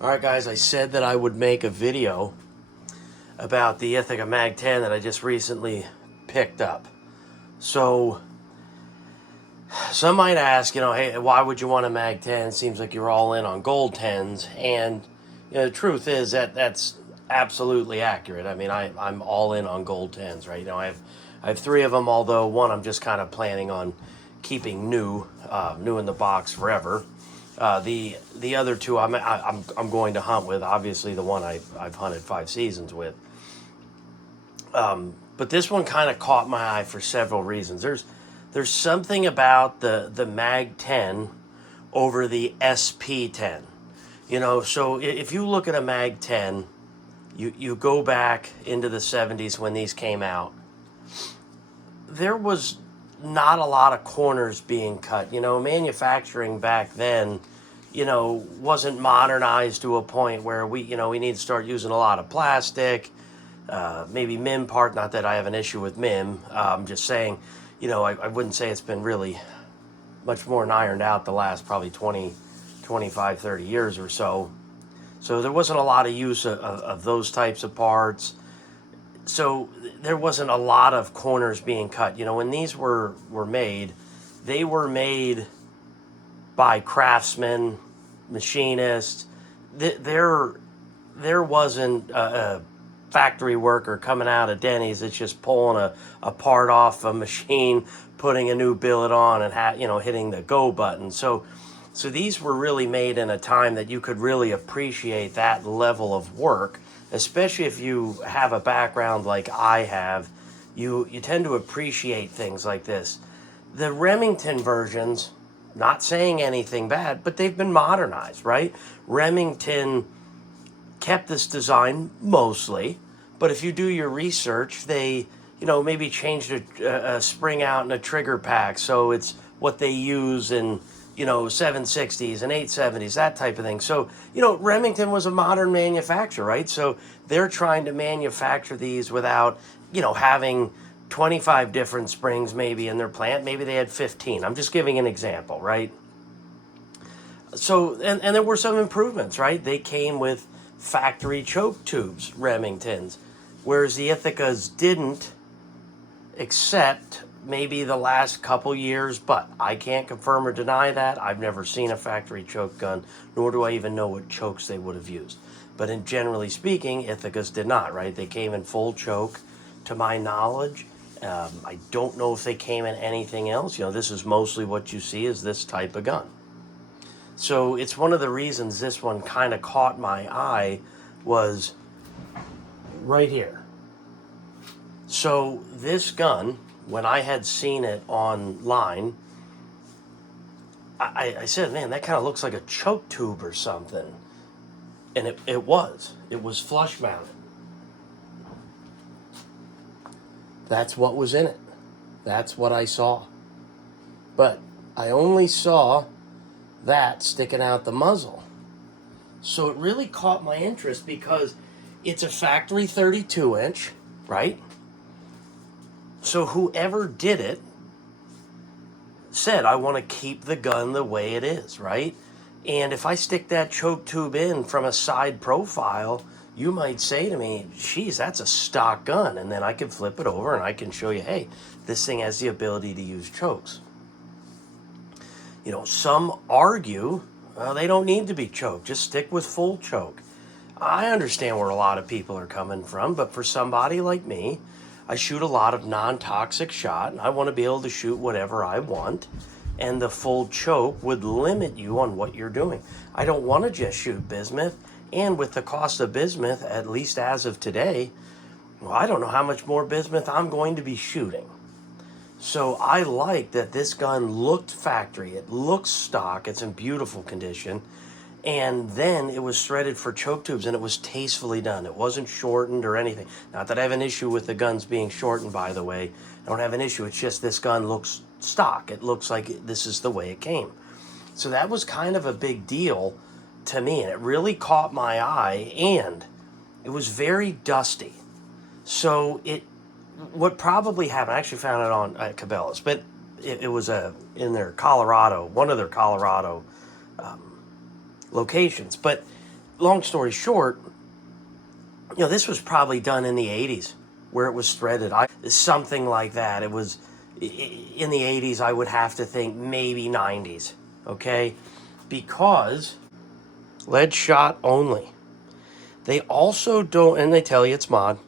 Alright guys, I said that I would make a video about the Ithaca Mag10 that I just recently picked up. So, some might ask, hey, why would you want a Mag10? Seems like you're all in on gold 10s. And the truth is that that's absolutely accurate. I mean, I'm all in on gold 10s, right? I have three of them, although one I'm just kind of planning on keeping new in the box forever. The other two I'm going to hunt with. Obviously, the one I've hunted 5 seasons with. But this one kind of caught my eye for several reasons. There's something about the Mag 10 over the SP10. So if you look at a Mag 10, you go back into the 70s when these came out. There was not a lot of corners being cut. Manufacturing back then, wasn't modernized to a point where we need to start using a lot of plastic, maybe MIM part. Not that I have an issue with MIM. I'm just saying, I wouldn't say it's been really much more than ironed out the last probably 20, 25, 30 years or so. So there wasn't a lot of use of those types of parts. So there wasn't a lot of corners being cut. When these were made, they were made by craftsmen, machinists. There wasn't a factory worker coming out of Denny's that's just pulling a part off a machine, putting a new billet on, and hitting the go button. So these were really made in a time that you could really appreciate that level of work. Especially if you have a background like I have, you tend to appreciate things like this. The Remington versions, not saying anything bad, but they've been modernized, right? Remington kept this design mostly, but if you do your research, they, maybe changed a spring out and a trigger pack, so it's what they use in 760s and 870s, that type of thing. So, Remington was a modern manufacturer, right? So they're trying to manufacture these without, having 25 different springs maybe in their plant. Maybe they had 15. I'm just giving an example, right? So, and there were some improvements, right? They came with factory choke tubes, Remingtons, whereas the Ithacas didn't, except maybe the last couple years, but I can't confirm or deny that. I've never seen a factory choke gun, nor do I even know what chokes they would have used. But generally speaking, Ithacas did not, right? They came in full choke, to my knowledge. I don't know if they came in anything else. This is mostly what you see is this type of gun. So it's one of the reasons this one kind of caught my eye was right here. So this gun, when I had seen it online, I said, man, that kind of looks like a choke tube or something. And it was flush mounted. That's what was in it. That's what I saw. But I only saw that sticking out the muzzle. So it really caught my interest because it's a factory 32-inch, right? So whoever did it said, I want to keep the gun the way it is, right? And if I stick that choke tube in from a side profile, you might say to me, geez, that's a stock gun. And then I can flip it over and I can show you, hey, this thing has the ability to use chokes. Some argue, well, they don't need to be choked. Just stick with full choke. I understand where a lot of people are coming from, but for somebody like me, I shoot a lot of non-toxic shot, and I want to be able to shoot whatever I want, and the full choke would limit you on what you're doing. I don't want to just shoot bismuth, and with the cost of bismuth, at least as of today, well, I don't know how much more bismuth I'm going to be shooting. So I like that this gun looked factory, it looks stock, it's in beautiful condition, and then it was threaded for choke tubes, and it was tastefully done. It wasn't shortened or anything. Not that I have an issue with the guns being shortened, by the way. I don't have an issue. It's just this gun looks stock. It looks like this is the way it came. So that was kind of a big deal to me, and it really caught my eye, and it was very dusty. So what probably happened, I actually found it on Cabela's, but it was in their Colorado, one of their Colorado locations. But long story short, this was probably done in the 80s where it was threaded. Something like that. It was in the 80s, I would have to think maybe 90s, okay? Because lead shot only. They also don't, and they tell you it's mod,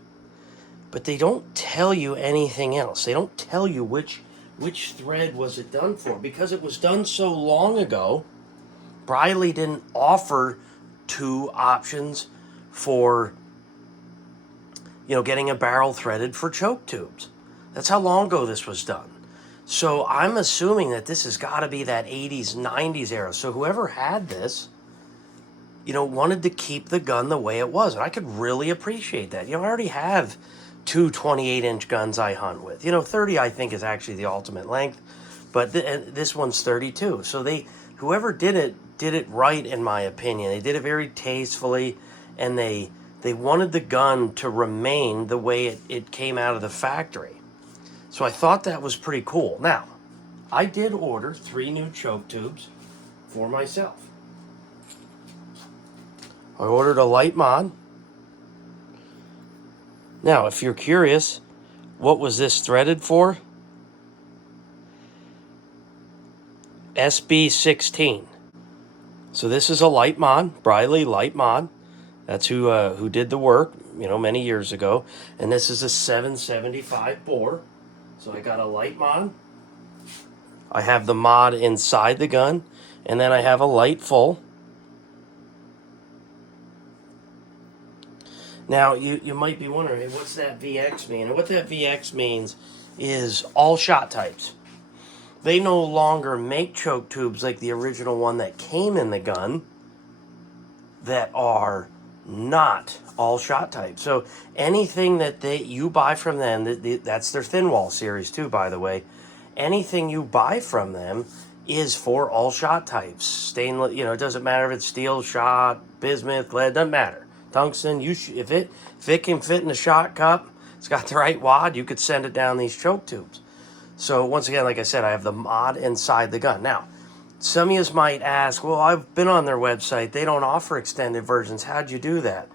but they don't tell you anything else. They don't tell you which thread was it done for. Because it was done so long ago, Briley didn't offer two options for getting a barrel threaded for choke tubes. That's how long ago this was done. So I'm assuming that this has got to be that 80s, 90s era. So whoever had this, wanted to keep the gun the way it was. And I could really appreciate that. I already have two 28-inch guns I hunt with. 30 I think is actually the ultimate length. But this one's 32. So whoever did it right, in my opinion. They did it very tastefully, and they wanted the gun to remain the way it came out of the factory. So I thought that was pretty cool. Now, I did order 3 new choke tubes for myself. I ordered a light mod. Now, if you're curious, what was this threaded for? SB16. So this is a light mod, Briley light mod. That's who did the work, many years ago. And this is a 775 bore. So I got a light mod. I have the mod inside the gun, and then I have a light full. Now, you might be wondering, hey, what's that VX mean? And what that VX means is all shot types. They no longer make choke tubes like the original one that came in the gun that are not all shot types. So anything that you buy from them, that's their thin wall series too, by the way. Anything you buy from them is for all shot types. Stainless, it doesn't matter if it's steel shot, bismuth, lead, doesn't matter. Tungsten, if it can fit in a shot cup, it's got the right wad, you could send it down these choke tubes. So once again, like I said, I have the mod inside the gun. Now, some of you might ask, well, I've been on their website. They don't offer extended versions. How'd you do that?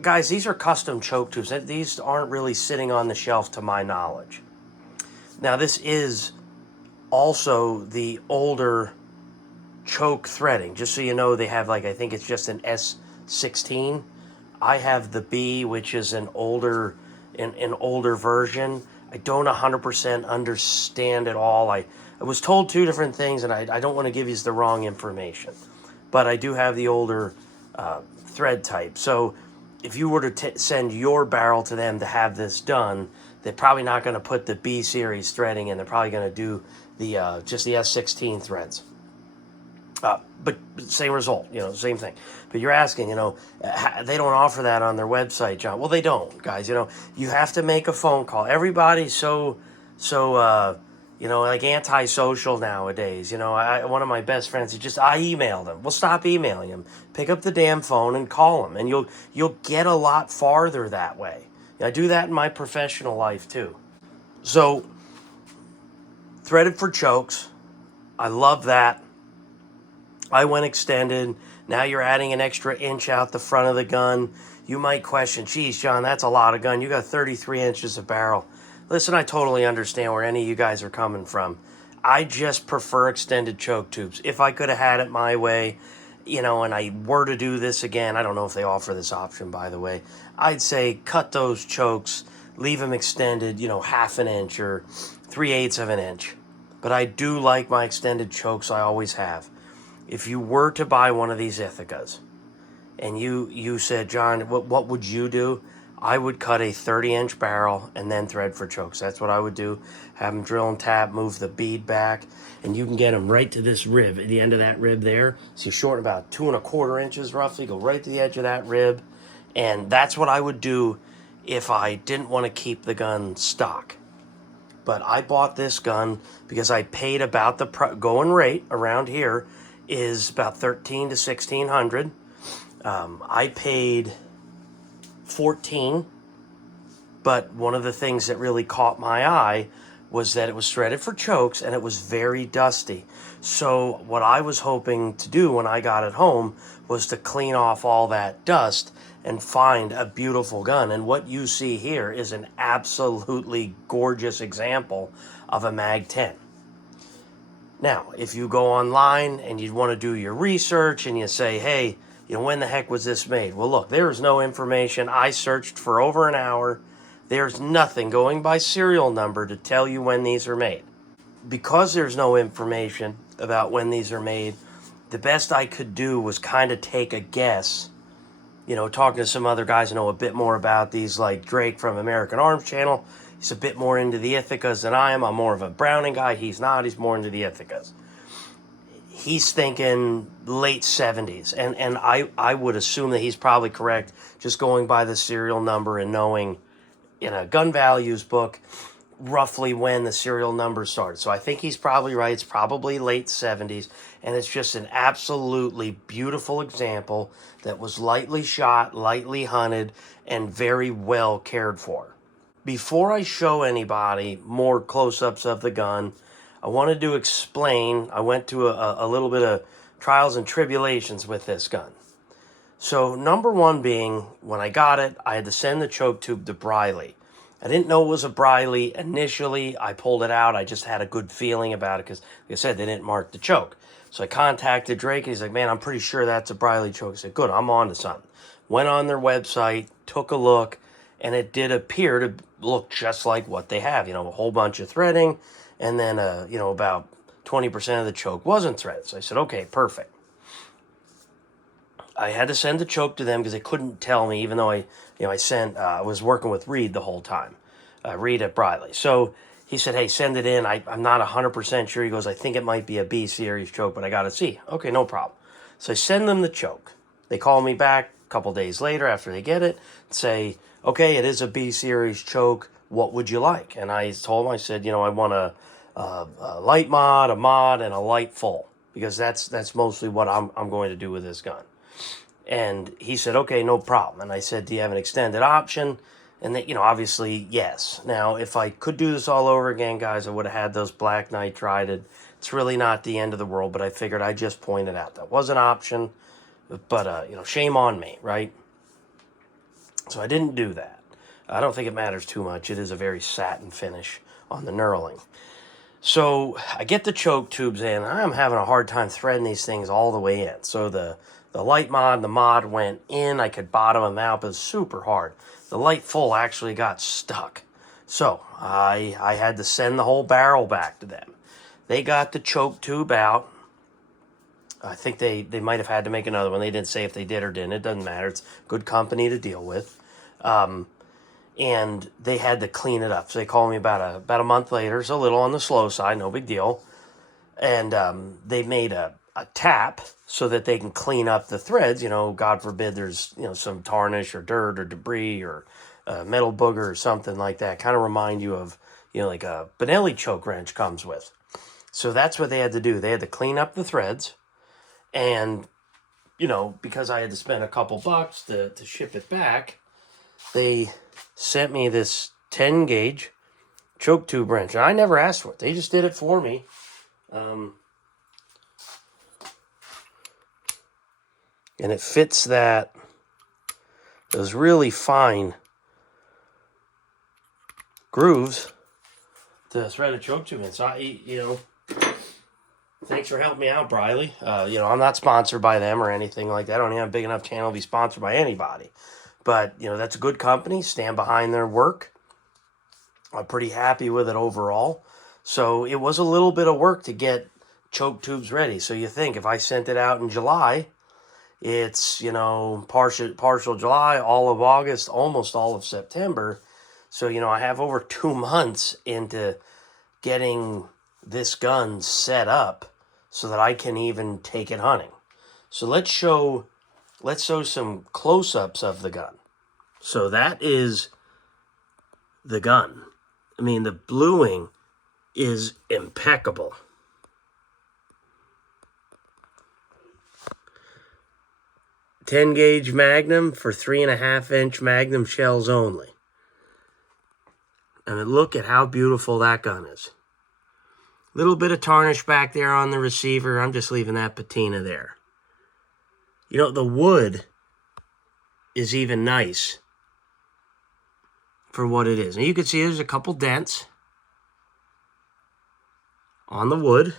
Guys, these are custom choke tubes. These aren't really sitting on the shelf to my knowledge. Now, this is also the older choke threading. Just so you know, they have I think it's just an S16. I have the B, which is an older version. I don't 100% understand it all. I was told 2 different things, and I don't want to give you the wrong information. But I do have the older thread type. So if you were to send your barrel to them to have this done, they're probably not going to put the B series threading in. They're probably going to do the just the S16 threads. But same result, same thing. But you're asking, they don't offer that on their website, John. Well, they don't, guys. You have to make a phone call. Everybody's so antisocial nowadays. One of my best friends, I email them. Well, stop emailing them. Pick up the damn phone and call them, and you'll get a lot farther that way. I do that in my professional life too. So, threaded for chokes. I love that. I went extended. Now you're adding an extra inch out the front of the gun. You might question, geez, John, that's a lot of gun. You got 33 inches of barrel. Listen, I totally understand where any of you guys are coming from. I just prefer extended choke tubes. If I could have had it my way, and I were to do this again, I don't know if they offer this option, by the way, I'd say cut those chokes, leave them extended, half an inch or 3/8 of an inch. But I do like my extended chokes. I always have. If you were to buy one of these Ithacas, and you said, John, what would you do? I would cut a 30-inch barrel and then thread for chokes. That's what I would do. Have them drill and tap, move the bead back, and you can get them right to this rib, at the end of that rib there. So you shorten about 2 1/4 inches roughly, go right to the edge of that rib, and that's what I would do if I didn't want to keep the gun stock. But I bought this gun because I paid about the going rate around here is about $1,300 to $1,600. I paid $14, but one of the things that really caught my eye was that it was threaded for chokes and it was very dusty. So what I was hoping to do when I got it home was to clean off all that dust and find a beautiful gun. And what you see here is an absolutely gorgeous example of a Mag-10. Now, if you go online and you want to do your research and you say, hey, when the heck was this made? Well, look, there's no information. I searched for over an hour. There's nothing going by serial number to tell you when these are made. Because there's no information about when these are made, the best I could do was kind of take a guess. Talking to some other guys who know a bit more about these, like Drake from American Arms Channel. He's a bit more into the Ithacas than I am. I'm more of a Browning guy. He's not. He's more into the Ithacas. He's thinking late 70s. And I would assume that he's probably correct, just going by the serial number and knowing in a gun values book roughly when the serial number started. So I think he's probably right. It's probably late 70s. And it's just an absolutely beautiful example that was lightly shot, lightly hunted, and very well cared for. Before I show anybody more close-ups of the gun, I wanted to explain, I went to a little bit of trials and tribulations with this gun. So number one being, when I got it, I had to send the choke tube to Briley. I didn't know it was a Briley initially. I pulled it out. I just had a good feeling about it because, like I said, they didn't mark the choke. So I contacted Drake, and he's like, man, I'm pretty sure that's a Briley choke. I said, good, I'm on to something. Went on their website, took a look, and it did appear to look just like what they have. A whole bunch of threading, and then, about 20% of the choke wasn't threaded. So I said, okay, perfect. I had to send the choke to them because they couldn't tell me, even though I was working with Reed the whole time, Reed at Briley. So he said, hey, send it in. I'm not 100% sure. He goes, I think it might be a B series choke, but I got to see. Okay, no problem. So I send them the choke. They call me back a couple days later after they get it, say, okay, it is a B series choke. What would you like? And I told him, I said, I want a light mod, a mod, and a light full, because that's mostly what I'm going to do with this gun. And he said, okay, no problem. And I said, do you have an extended option? And they, obviously, yes. Now, if I could do this all over again, guys, I would have had those black nitrided. It's really not the end of the world, but I figured I'd just point it out. That was an option, but, shame on me, right? So I didn't do that. I don't think it matters too much. It is a very satin finish on the knurling. So I get the choke tubes in. I'm having a hard time threading these things all the way in. So the light mod, the mod went in. I could bottom them out, but it was super hard. The light full actually got stuck. So I had to send the whole barrel back to them. They got the choke tube out. I think they might have had to make another one. They didn't say if they did or didn't. It doesn't matter. It's good company to deal with. And they had to clean it up. So they called me about a month later. It's a little on the slow side, no big deal. And they made a tap so that they can clean up the threads. God forbid there's some tarnish or dirt or debris or metal booger or something like that. Kind of remind you of like a Benelli choke wrench comes with. So that's what they had to do. They had to clean up the threads, and because I had to spend a couple bucks to ship it back, they sent me this 10 gauge choke tube wrench. And I never asked for it. They just did it for me. And it fits those really fine grooves to thread a choke tube in. So thanks for helping me out, Briley. I'm not sponsored by them or anything like that. I don't even have a big enough channel to be sponsored by anybody. But, that's a good company. Stand behind their work. I'm pretty happy with it overall. So it was a little bit of work to get choke tubes ready. So you think if I sent it out in July, it's, partial July, all of August, almost all of September. So, I have over 2 months into getting this gun set up so that I can even take it hunting. So let's show some close-ups of the gun. So that is the gun. I mean, the bluing is impeccable. .10 gauge Magnum for 3.5-inch Magnum shells only. And look at how beautiful that gun is. Little bit of tarnish back there on the receiver. I'm just leaving that patina there. You know, the wood is even nice for what it is. And you can see there's a couple dents on the wood.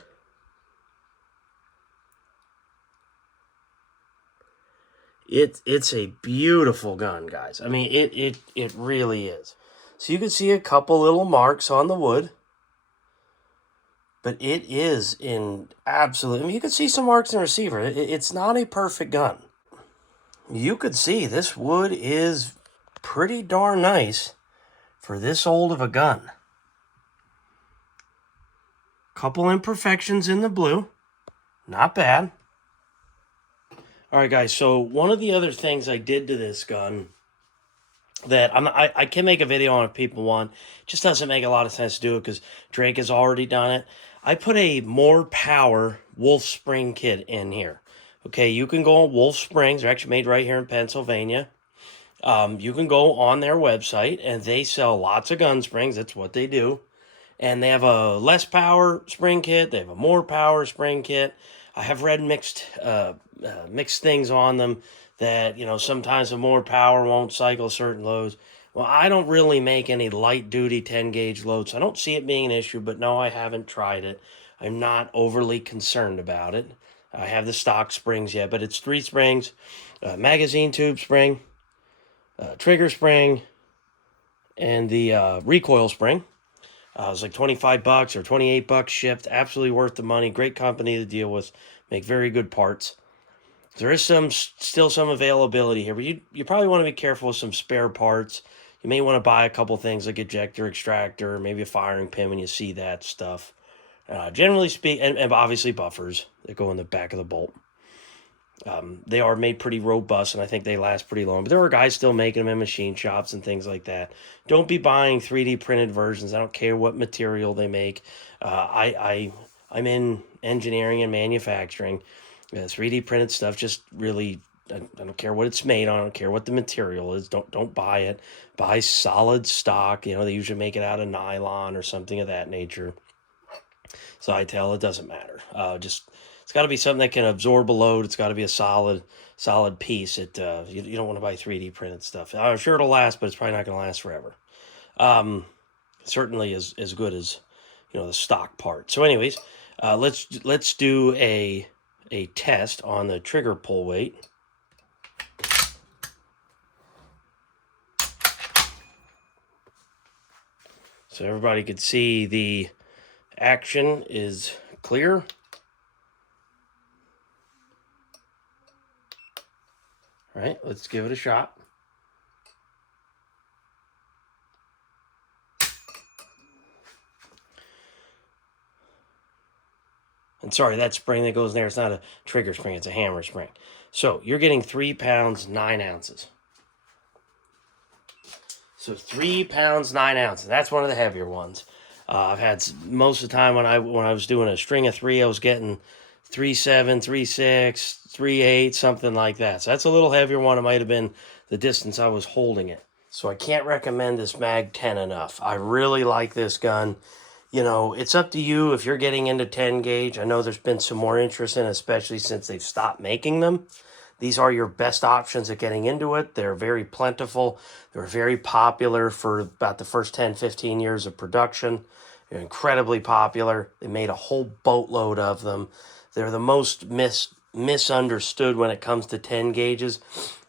It's a beautiful gun, guys. I mean, it really is. So you can see a couple little marks on the wood. But it is in absolute... I mean, you can see some marks in the receiver. It's not a perfect gun. You could see this wood is pretty darn nice for this old of a gun. Couple imperfections in the blue. Not bad. All right, guys. So one of the other things I did to this gun that I can make a video on if people want. Just doesn't make a lot of sense to do it because Drake has already done it. I put a more power Wolff spring kit in here. Okay, you can go on Wolff springs. They're actually made right here in Pennsylvania. You can go on their website, and they sell lots of gun springs. That's what they do. And they have a less power spring kit. They have a more power spring kit. I have read mixed things on them that, you know, sometimes the more power won't cycle certain loads. Well, I don't really make any light-duty 10-gauge loads. I don't see it being an issue, but no, I haven't tried it. I'm not overly concerned about it. I have the stock springs yet, but it's 3 springs, magazine tube spring, trigger spring, and the recoil spring. It was like $25 or $28 shipped. Absolutely worth the money. Great company to deal with. Make very good parts. There is still some availability here, but you probably want to be careful with some spare parts. You may want to buy a couple things like ejector, extractor, maybe a firing pin when you see that stuff. Generally speaking, and obviously buffers that go in the back of the bolt. They are made pretty robust, and I think they last pretty long. But there are guys still making them in machine shops and things like that. Don't be buying 3D printed versions. I don't care what material they make. I'm in engineering and manufacturing. 3D printed stuff just really, I don't care what it's made on. I don't care what the material is. Don't buy it. Buy solid stock. You know, they usually make it out of nylon or something of that nature. So I tell it doesn't matter. It's got to be something that can absorb a load. It's got to be a solid piece. You don't want to buy 3D printed stuff. I'm sure it'll last, but it's probably not going to last forever. Certainly as good as, you know, the stock part. So anyways, let's do a test on the trigger pull weight. So everybody could see the action is clear. All right, let's give it a shot. And sorry, that spring that goes in there, it's not a trigger spring, it's a hammer spring. So you're getting 3 pounds, 9 ounces. So 3 pounds, 9 ounces. That's one of the heavier ones. I've had most of the time when I was doing a string of 3, I was getting 3.7, 3.6, 3.8, something like that. So that's a little heavier one. It might have been the distance I was holding it. So I can't recommend this Mag10 enough. I really like this gun. You know, it's up to you if you're getting into 10 gauge. I know there's been some more interest in it, especially since they've stopped making them. These are your best options at getting into it. They're very plentiful. They're very popular for about the first 10, 15 years of production. They're incredibly popular. They made a whole boatload of them. They're the most misunderstood when it comes to 10 gauges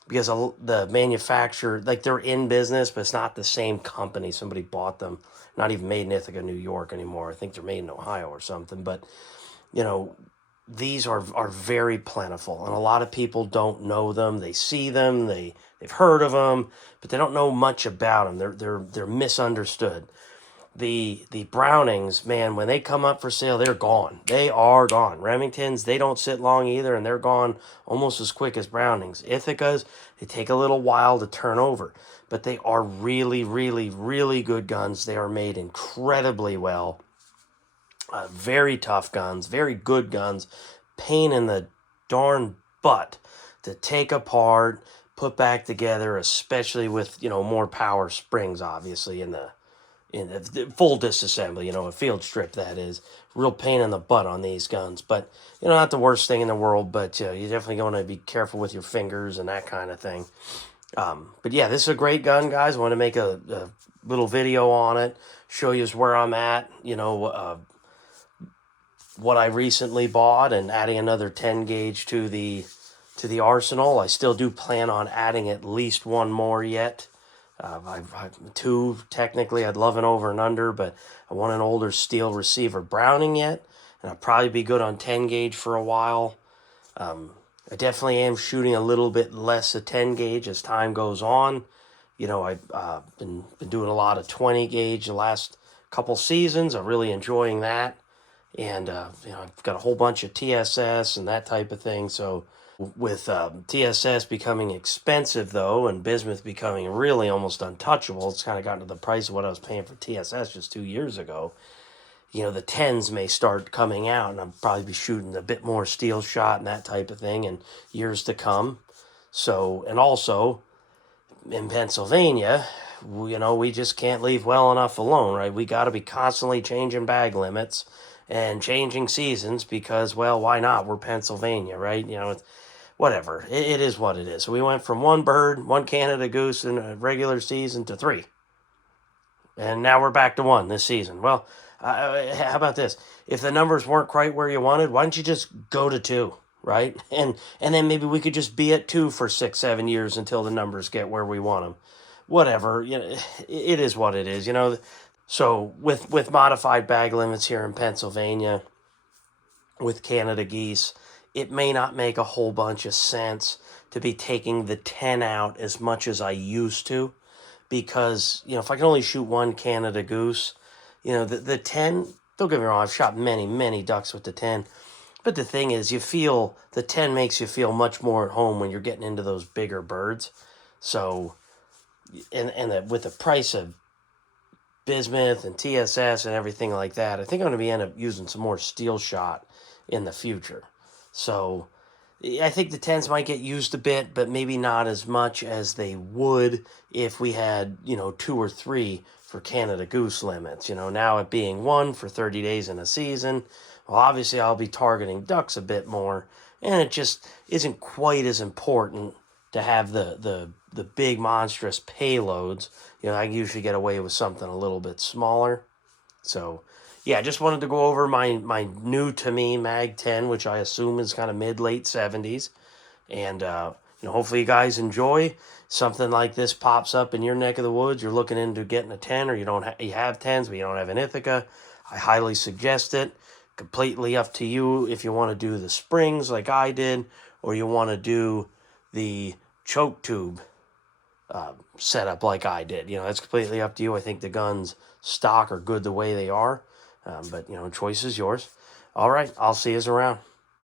because the manufacturer, like they're in business, but it's not the same company. Somebody bought them. Not even made in Ithaca, New York anymore. I think they're made in Ohio or something. But, you know, these are very plentiful, and a lot of people don't know them. They see them, they've heard of them, but they don't know much about them. They're misunderstood. The Brownings, man, when they come up for sale, they're gone. They are gone. Remingtons, they don't sit long either, and they're gone almost as quick as Brownings. Ithacas, they take a little while to turn over, but they are really, really, really good guns. They are made incredibly well. Very tough guns, very good guns. Pain in the darn butt to take apart, put back together, especially with, you know, more power springs, obviously, in the in the full disassembly, you know, a field strip, that is. Real pain in the butt on these guns, but, you know, not the worst thing in the world, but you're definitely going to be careful with your fingers and that kind of thing. But yeah, this is a great gun, guys. I want to make a little video on it, show you where I'm at, you know, what I recently bought, and adding another 10 gauge to the arsenal. I still do plan on adding at least one more yet. I've two, technically. I'd love an over and under, but I want an older steel receiver Browning yet, and I'll probably be good on 10 gauge for a while. I definitely am shooting a little bit less of 10 gauge as time goes on. You know, I've been doing a lot of 20 gauge the last couple seasons. I'm really enjoying that. And, you know, I've got a whole bunch of TSS and that type of thing. So with TSS becoming expensive, though, and bismuth becoming really almost untouchable, it's kind of gotten to the price of what I was paying for TSS just 2 years ago. You know, the 10s may start coming out, and I'll probably be shooting a bit more steel shot and that type of thing in years to come. So, and also, in Pennsylvania, you know, we just can't leave well enough alone, right? We got to be constantly changing bag limits and changing seasons because, well, why not? We're Pennsylvania, right? You know, it's whatever. It is what it is. So we went from one bird, one Canada goose in a regular season to 3. And now we're back to 1 this season. Well, how about this? If the numbers weren't quite where you wanted, why don't you just go to 2, right? And then maybe we could just be at 2 for 6-7 years until the numbers get where we want them. Whatever, you know, it is what it is, you know. So with modified bag limits here in Pennsylvania, with Canada geese, it may not make a whole bunch of sense to be taking the 10 out as much as I used to, because, you know, if I can only shoot 1 Canada goose, you know, the 10, don't get me wrong, I've shot many ducks with the 10, but the thing is, the 10 makes you feel much more at home when you're getting into those bigger birds. So, with the price of bismuth and TSS and everything like that, I think I'm going to end up using some more steel shot in the future. So I think the 10s might get used a bit, but maybe not as much as they would if we had, you know, 2 or 3 for Canada goose limits. You know, now it being 1 for 30 days in a season, well, obviously I'll be targeting ducks a bit more, and it just isn't quite as important to have the big monstrous payloads. You know, I usually get away with something a little bit smaller. So, yeah, I just wanted to go over my new to me Mag10, which I assume is kind of mid-late 70s. And, you know, hopefully you guys enjoy. Something like this pops up in your neck of the woods. You're looking into getting a 10, or you have 10s, but you don't have an Ithaca. I highly suggest it. Completely up to you if you want to do the springs like I did, or you want to do the choke tube setup like I did. You know, that's completely up to you. I think the guns stock are good the way they are. But, you know, choice is yours. All right, I'll see you around.